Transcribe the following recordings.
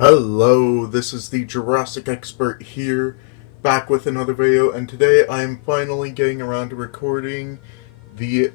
Hello, this is the Jurassic expert here, back with another video, and today I'm finally getting around to recording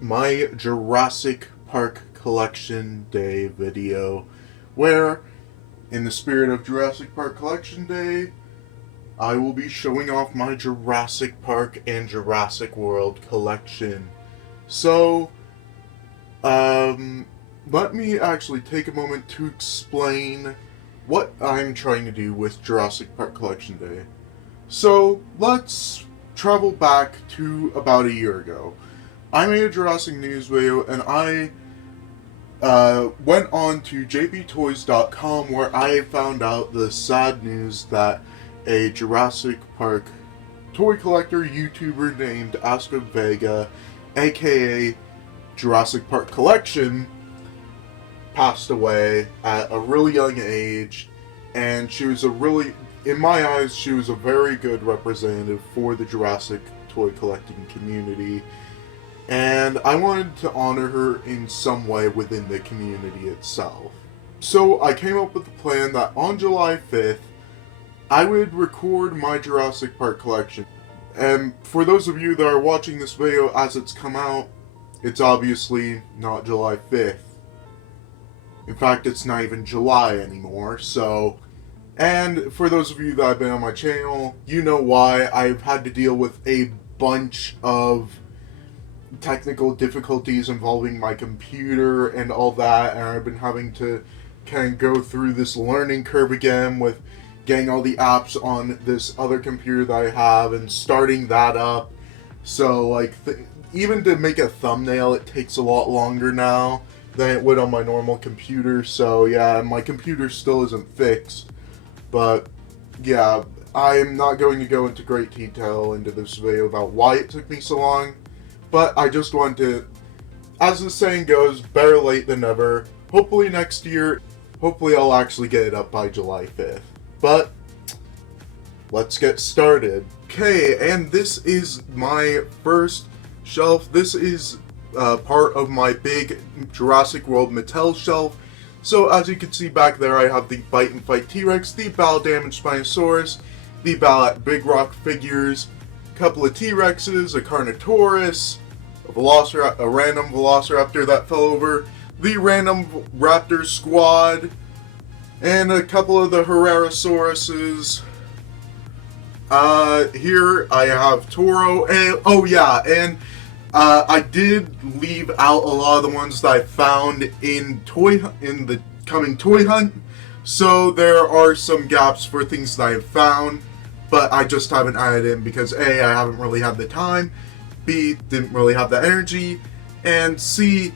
my Jurassic Park Collection Day video, where, in the spirit of Jurassic Park Collection Day, I will be showing off my Jurassic Park and Jurassic World collection. So, let me actually take a moment to explain what I'm trying to do with Jurassic Park Collection Day. So, let's travel back to about a year ago. I made a Jurassic news video, and I went on to jbtoys.com, where I found out the sad news that a Jurassic Park toy collector YouTuber named Astrid, aka Jurassic Park Collection, passed away at a really young age, and she was in my eyes, she was a very good representative for the Jurassic toy collecting community, and I wanted to honor her in some way within the community itself. So I came up with the plan that on July 5th, I would record my Jurassic Park collection. And for those of you that are watching this video as it's come out, it's obviously not July 5th. In fact, it's not even July anymore, so... And for those of you that have been on my channel, you know why. I've had to deal with a bunch of technical difficulties involving my computer and all that, and I've been having to kind of go through this learning curve again with getting all the apps on this other computer that I have and starting that up. So, like, even to make a thumbnail, it takes a lot longer now than it would on my normal computer. So yeah, my computer still isn't fixed, but yeah, I'm not going to go into great detail into this video about why it took me so long, but I just want to, as the saying goes, better late than never. Hopefully next year, hopefully I'll actually get it up by July 5th, but let's get started. Okay, and this is my first shelf. This is part of my big Jurassic World Mattel shelf. So as you can see back there, I have the Bite and Fight T-Rex, the Battle Damaged Spinosaurus, the Balat Big Rock figures, a couple of T-Rexes, a Carnotaurus, a random Velociraptor that fell over, the random Raptor squad, and a couple of the Herrerasauruses. Here I have Toro, and oh yeah, and I did leave out a lot of the ones that I found in the coming toy hunt, so there are some gaps for things that I have found, but I just haven't added in because A, I haven't really had the time, B, didn't really have the energy, and C,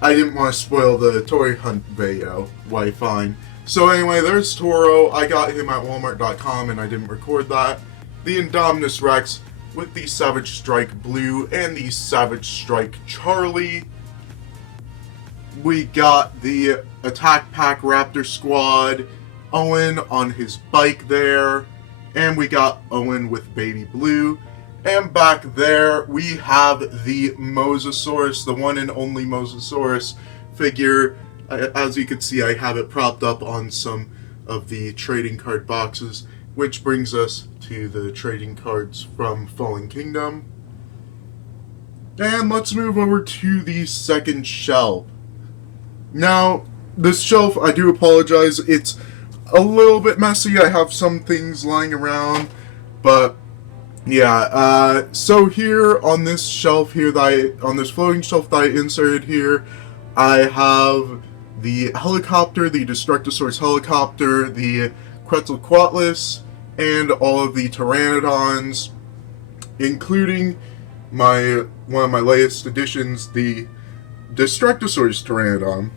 I didn't want to spoil the toy hunt video. Why, fine. So anyway, there's Toro. I got him at walmart.com and I didn't record that. The Indominus Rex with the Savage Strike Blue and the Savage Strike Charlie. We got the Attack Pack Raptor Squad, Owen on his bike there, and we got Owen with Baby Blue. And back there we have the Mosasaurus, the one and only Mosasaurus figure. As you can see, I have it propped up on some of the trading card boxes, which brings us to the trading cards from Fallen Kingdom. And let's move over to the second shelf. Now, this shelf, I do apologize, it's a little bit messy. I have some things lying around, but yeah, so here on this shelf here, on this floating shelf that I inserted here, I have the helicopter, the Destructosaurus helicopter, the Quetzalcoatlus, and all of the Pteranodons, including one of my latest additions, the Destructosaurus Pteranodon.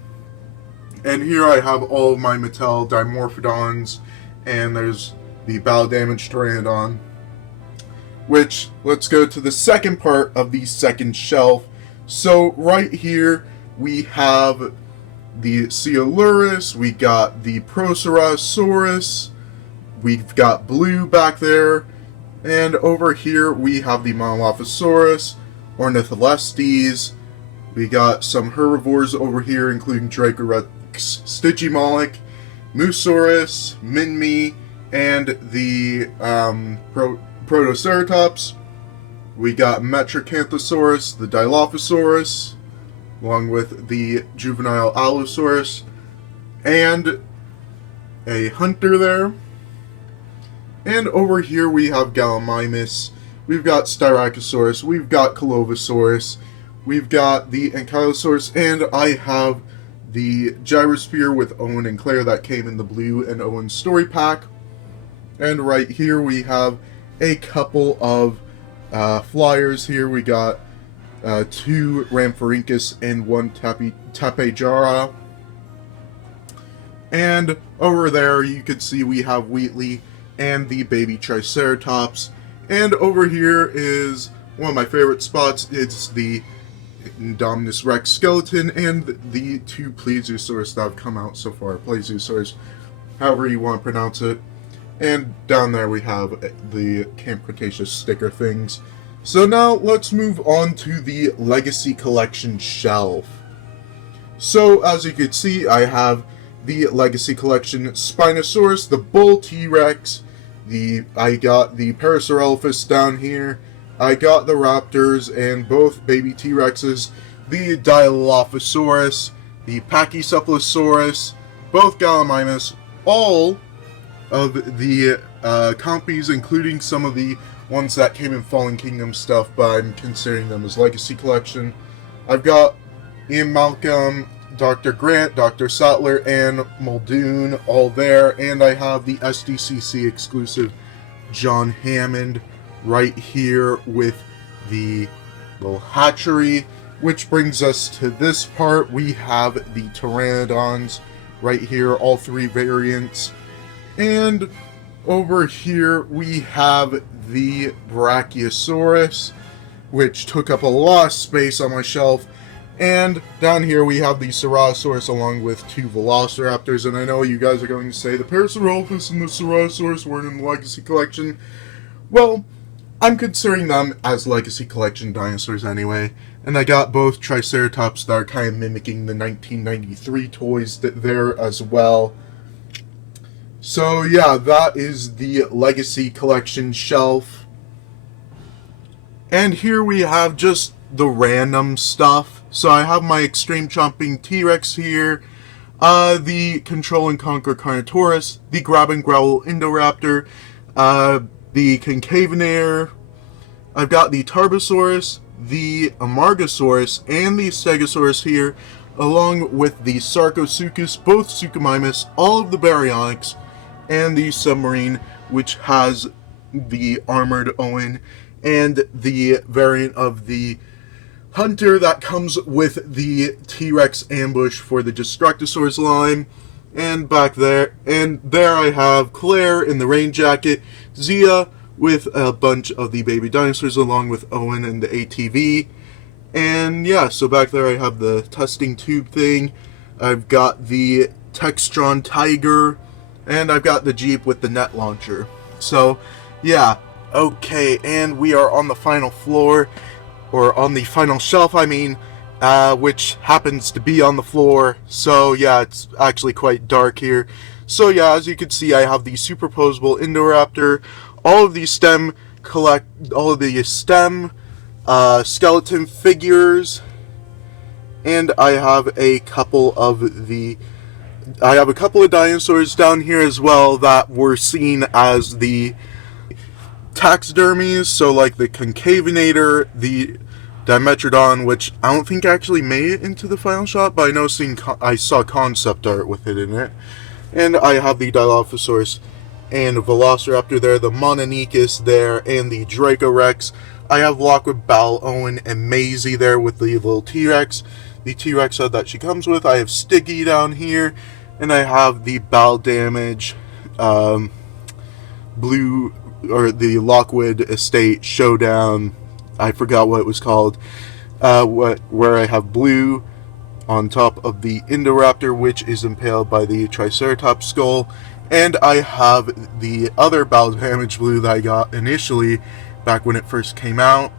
And here I have all of my Mattel Dimorphodons, and there's the Battle Damaged Pteranodon. Which, let's go to the second part of the second shelf. So right here we have the Coelurus, we got the Proceratosaurus, we've got Blue back there, and over here we have the Molophosaurus, Ornitholestes, we got some herbivores over here including Dracorex Stygimoloch, Moosaurus, Minmi, and the Protoceratops. We got Metracanthosaurus, the Dilophosaurus, along with the juvenile Allosaurus, and a hunter there. And over here we have Gallimimus, we've got Styracosaurus, we've got Colovosaurus, we've got the Ankylosaurus, and I have the Gyrosphere with Owen and Claire that came in the Blue and Owen story pack. And right here we have a couple of flyers here. We got 2 Rhamphorhynchus and 1 Tapejara. And over there you can see we have Wheatley and the baby Triceratops. And over here is one of my favorite spots. It's the Indominus Rex skeleton and the 2 Plesiosaurs that have come out so far. Plesiosaurs, however you want to pronounce it. And down there we have the Camp Cretaceous sticker things. So now let's move on to the Legacy Collection shelf. So as you can see, I have the Legacy Collection Spinosaurus, the Bull T-Rex, I got the Parasaurolophus down here, I got the Raptors and both baby T-Rexes, the Dilophosaurus, the Pachycephalosaurus, both Gallimimus, all of the compies, including some of the ones that came in Fallen Kingdom stuff, but I'm considering them as Legacy Collection. I've got Ian Malcolm, Dr. Grant, Dr. Sattler, and Muldoon all there, and I have the SDCC exclusive John Hammond right here with the little hatchery, which brings us to this part. We have the Pteranodons right here, all 3 variants. And over here we have the Brachiosaurus, which took up a lot of space on my shelf. And down here we have the Ceratosaurus along with 2 Velociraptors. And I know you guys are going to say the Parasaurolophus and the Ceratosaurus weren't in the Legacy Collection. Well, I'm considering them as Legacy Collection dinosaurs anyway. And I got both Triceratops that are kind of mimicking the 1993 toys there as well. So yeah, that is the Legacy Collection shelf. And here we have just the random stuff. So I have my Extreme Chomping T-Rex here, the Control and Conquer Carnotaurus, the Grab and Growl Indoraptor, the Concavenator, I've got the Tarbosaurus, the Amargasaurus, and the Stegosaurus here, along with the Sarcosuchus, both Suchomimus, all of the Baryonyx, and the Submarine, which has the Armored Owen, and the variant of the Hunter that comes with the T-Rex ambush for the Destructosaurus line. And back there, and there I have Claire in the rain jacket, Zia with a bunch of the baby dinosaurs along with Owen and the ATV. And yeah, so back there I have the testing tube thing, I've got the Textron Tiger, and I've got the Jeep with the net launcher. So yeah, okay, and we are on the final floor, or on the final shelf I mean, which happens to be on the floor. So yeah, it's actually quite dark here. So yeah, as you can see, I have the superposable Indoraptor, all of the STEM skeleton figures, and I have a couple of dinosaurs down here as well that were seen as the taxidermies, so like the Concavenator, the Dimetrodon, which I don't think actually made it into the final shot, but I know I saw concept art with it in it. And I have the Dilophosaurus and Velociraptor there, the Mononychus there, and the Dracorex. I have Lockwood, Bal, Owen, and Maisie there with the little T-Rex. The T-Rex that she comes with. I have Sticky down here, and I have the Bal Damage, Blue, or the Lockwood Estate Showdown. I forgot what it was called. Where I have Blue on top of the Indoraptor, which is impaled by the Triceratops skull. And I have the other Bal Damage Blue that I got initially back when it first came out.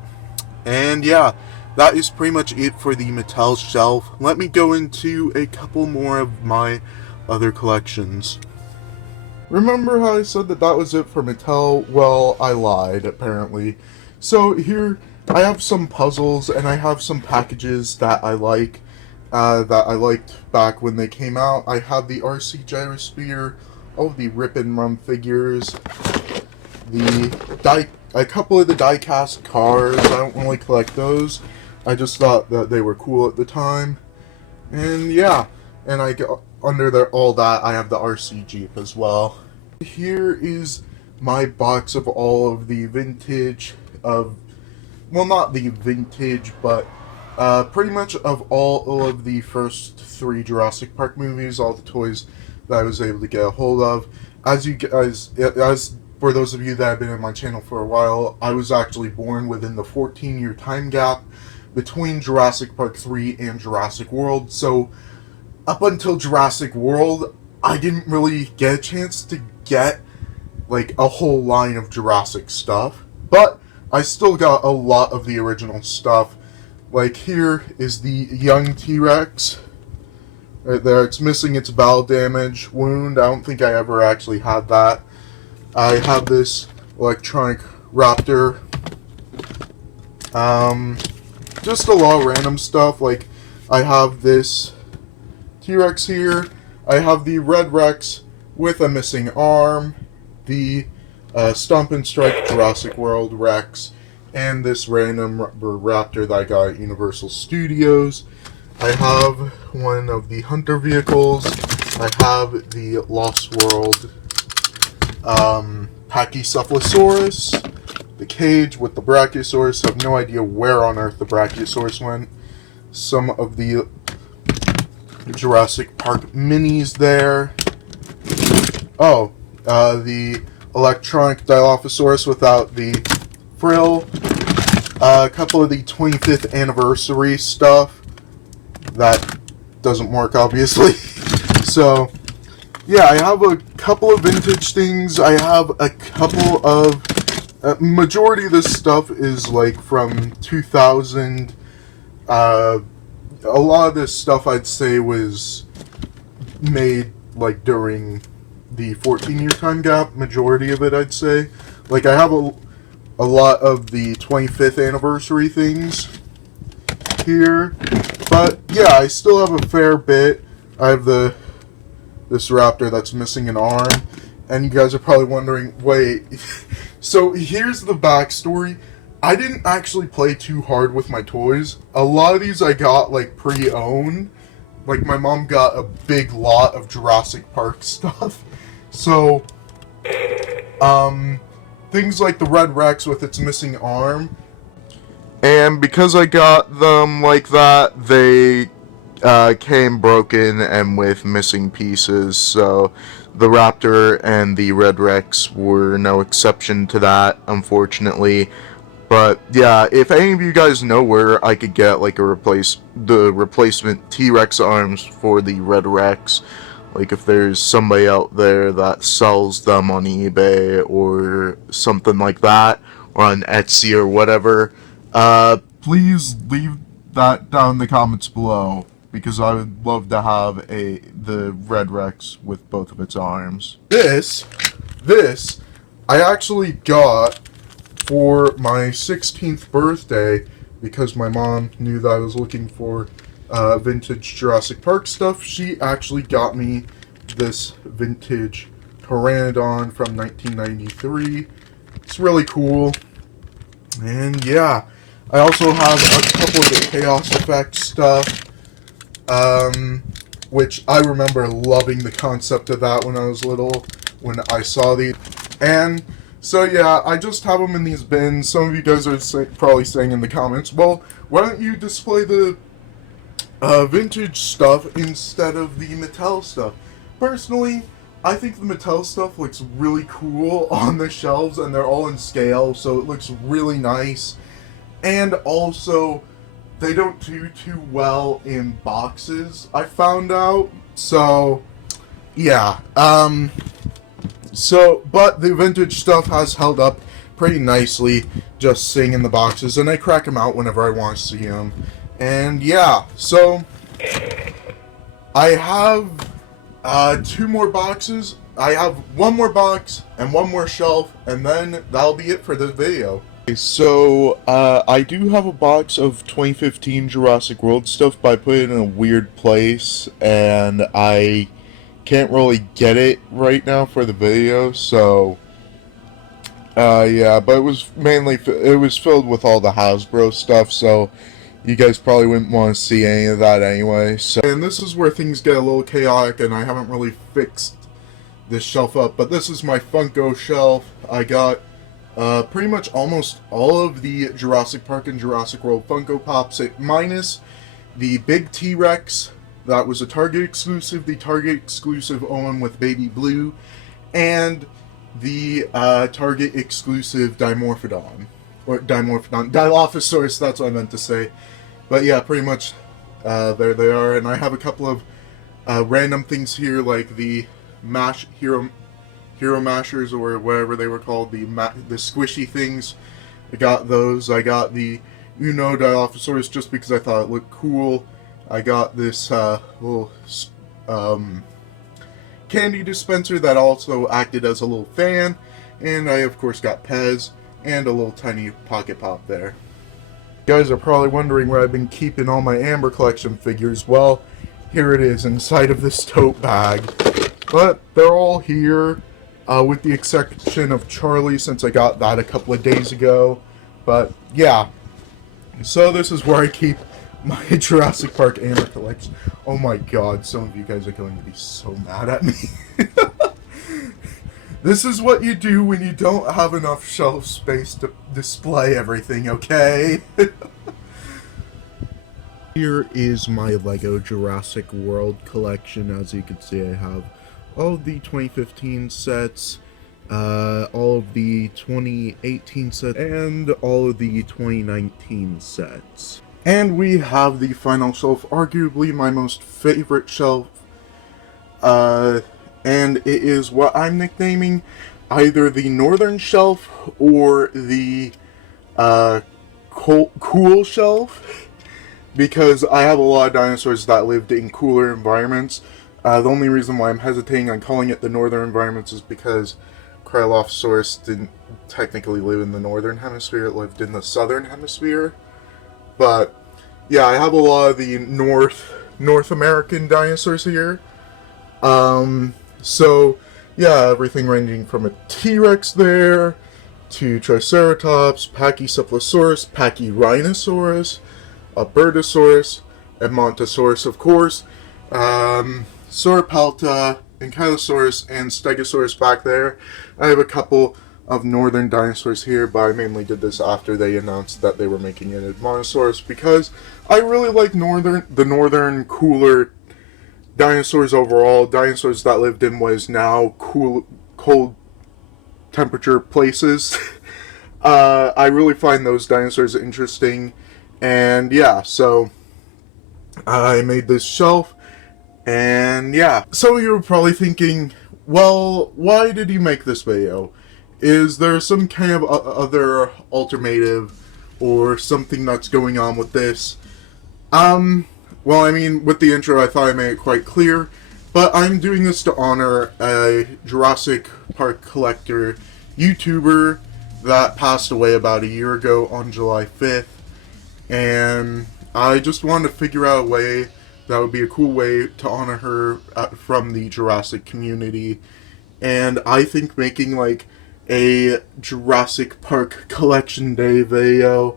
And yeah, that is pretty much it for the Mattel shelf. Let me go into a couple more of my other collections. Remember how I said that that was it for Mattel? Well, I lied, apparently. So here, I have some puzzles, and I have some packages that I like, that I liked back when they came out. I have the RC Gyrosphere, all of the Rip and Run figures, a couple of the die-cast cars. I don't really collect those. I just thought that they were cool at the time. And yeah, and I got, under there, all that, I have the RC Jeep as well. Here is my box of all of the vintage of, well, not the vintage, but pretty much of all of the first 3 Jurassic Park movies, all the toys that I was able to get a hold of. As you guys, as for those of you that have been in my channel for a while, I was actually born within the 14-year time gap between Jurassic Park 3 and Jurassic World, so up until Jurassic World, I didn't really get a chance to get, like, a whole line of Jurassic stuff, but I still got a lot of the original stuff. Like, here is the young T-Rex. Right there, it's missing its bowel damage wound. I don't think I ever actually had that. I have this electronic raptor. Just a lot of random stuff, like, I have this T-Rex here, I have the Red Rex with a missing arm, the Stomp and Strike Jurassic World Rex, and this random raptor that I got at Universal Studios. I have one of the Hunter vehicles, I have the Lost World Pachycephalosaurus, the cage with the Brachiosaurus. I have no idea where on earth the Brachiosaurus went. Some of the Jurassic Park minis there. Oh, the electronic Dilophosaurus without the frill. A couple of the 25th anniversary stuff. That doesn't work, obviously. So, yeah, I have a couple of vintage things. I have a couple of... majority of this stuff is, like, from 2000. A lot of this stuff, I'd say, was made, like, during the 14-year time gap. Majority of it, I'd say. Like, I have a lot of the 25th anniversary things here. But, yeah, I still have a fair bit. I have this raptor that's missing an arm. And you guys are probably wondering, wait, so here's the backstory. I didn't actually play too hard with my toys. A lot of these I got, like, pre-owned. Like, my mom got a big lot of Jurassic Park stuff. So, things like the Red Rex with its missing arm. And because I got them like that, they came broken and with missing pieces, so the Raptor and the Red Rex were no exception to that, unfortunately. But yeah, if any of you guys know where I could get like the replacement T-Rex arms for the Red Rex, like if there's somebody out there that sells them on eBay or something like that, or on Etsy or whatever, please leave that down in the comments below, because I would love to have the Red Rex with both of its arms. This, I actually got for my 16th birthday, because my mom knew that I was looking for vintage Jurassic Park stuff. She actually got me this vintage Pteranodon from 1993. It's really cool. And yeah, I also have a couple of the Chaos Effect stuff, which I remember loving the concept of that when I was little, when I saw these. And so yeah, I just have them in these bins. Some of you guys are probably saying in the comments, well, why don't you display the vintage stuff instead of the Mattel stuff? Personally, I think the Mattel stuff looks really cool on the shelves, and they're all in scale, so it looks really nice. And also, they don't do too well in boxes, I found out. So, yeah. But the vintage stuff has held up pretty nicely, just sitting in the boxes, and I crack them out whenever I want to see them. And yeah, so I have 2 more boxes. I have 1 more box and 1 more shelf, and then that'll be it for this video. Okay, so, I do have a box of 2015 Jurassic World stuff, but I put it in a weird place, and I can't really get it right now for the video, so, yeah, but it was mainly, it was filled with all the Hasbro stuff, so you guys probably wouldn't want to see any of that anyway, so. And this is where things get a little chaotic, and I haven't really fixed this shelf up, but this is my Funko shelf. I got pretty much almost all of the Jurassic Park and Jurassic World Funko Pops, minus the big T-Rex. That was a Target exclusive, the Target exclusive Owen with Baby Blue, and the Target exclusive Dimorphodon. Or Dimorphodon, Dilophosaurus, that's what I meant to say. But yeah, pretty much there they are, and I have a couple of random things here, like the Hero Mashers, or whatever they were called, the squishy things. I got those. I got the Uno Dilophosaurus just because I thought it looked cool. I got this little candy dispenser that also acted as a little fan, and I of course got Pez and a little tiny Pocket Pop there. You guys are probably wondering where I've been keeping all my Amber Collection figures. Well, here it is inside of this tote bag. But they're all here, with the exception of Charlie, since I got that a couple of days ago. But yeah, so this is where I keep my Jurassic Park Amber Collection. Oh my god, some of you guys are going to be so mad at me. This is what you do when you don't have enough shelf space to display everything, okay? Here is my Lego Jurassic World collection. As you can see, I have all of the 2015 sets, all of the 2018 sets, and all of the 2019 sets. And we have the final shelf, arguably my most favorite shelf, and it is what I'm nicknaming either the Northern Shelf or the cool shelf, because I have a lot of dinosaurs that lived in cooler environments. The only reason why I'm hesitating on calling it the Northern environments is because Cryolophosaurus didn't technically live in the Northern Hemisphere, it lived in the Southern Hemisphere. But yeah, I have a lot of the North American dinosaurs here. So, yeah, everything ranging from a T-Rex there, to Triceratops, Pachycephalosaurus, Pachyrhinosaurus, a Birdosaurus, Edmontosaurus, of course, Sauropelta, Ankylosaurus, and Stegosaurus back there. I have a couple of northern dinosaurs here, but I mainly did this after they announced that they were making an Edmontosaurus, because I really like the northern, cooler dinosaurs overall, dinosaurs that lived in what is now cold temperature places. I really find those dinosaurs interesting, and yeah, so I made this shelf, and yeah. Some of you are probably thinking, well, why did you make this video? Is there some kind of other alternative or something that's going on with this? Well, I mean, with the intro, I thought I made it quite clear, but I'm doing this to honor a Jurassic Park collector YouTuber that passed away about a year ago on July 5th, and I just wanted to figure out a way that would be a cool way to honor her from the Jurassic community, and I think making, like, a Jurassic Park Collection Day video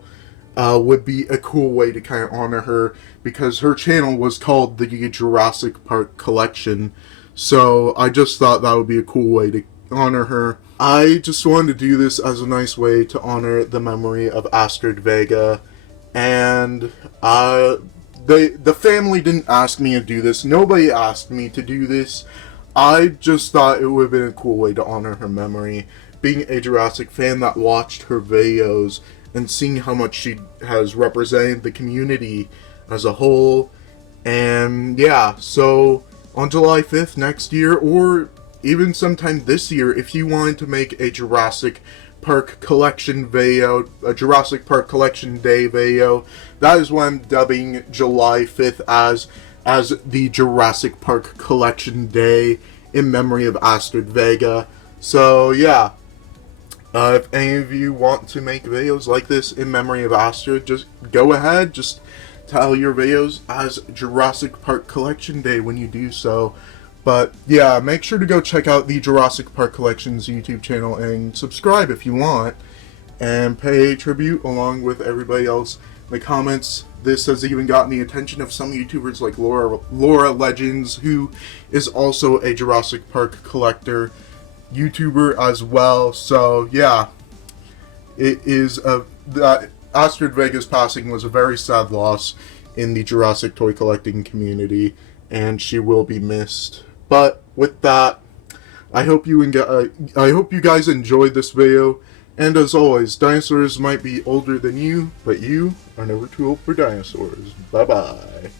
would be a cool way to kind of honor her, because her channel was called the Jurassic Park Collection, so I just thought that would be a cool way to honor her. I just wanted to do this as a nice way to honor the memory of Astrid Vega, and the family didn't ask me to do this, nobody asked me to do this. I just thought it would have been a cool way to honor her memory, being a Jurassic fan that watched her videos and seeing how much she has represented the community as a whole. And yeah, so on July 5th next year, or even sometime this year, if you wanted to make a Jurassic Park Collection video, a Jurassic Park Collection Day video, that is what I'm dubbing July 5th as. as the Jurassic Park Collection Day in memory of Astrid Vega. So yeah, if any of you want to make videos like this in memory of Astrid, just go ahead, just title your videos as Jurassic Park Collection Day when you do so. But yeah, make sure to go check out the Jurassic Park Collection's YouTube channel and subscribe if you want, and pay tribute along with everybody else in the comments. This has even gotten the attention of some YouTubers like Laura Legends, who is also a Jurassic Park collector YouTuber as well. So yeah, it is Astrid Vega's passing was a very sad loss in the Jurassic toy collecting community, and she will be missed. But with that, I hope you guys enjoyed this video. And as always, dinosaurs might be older than you, but you are never too old for dinosaurs. Bye bye.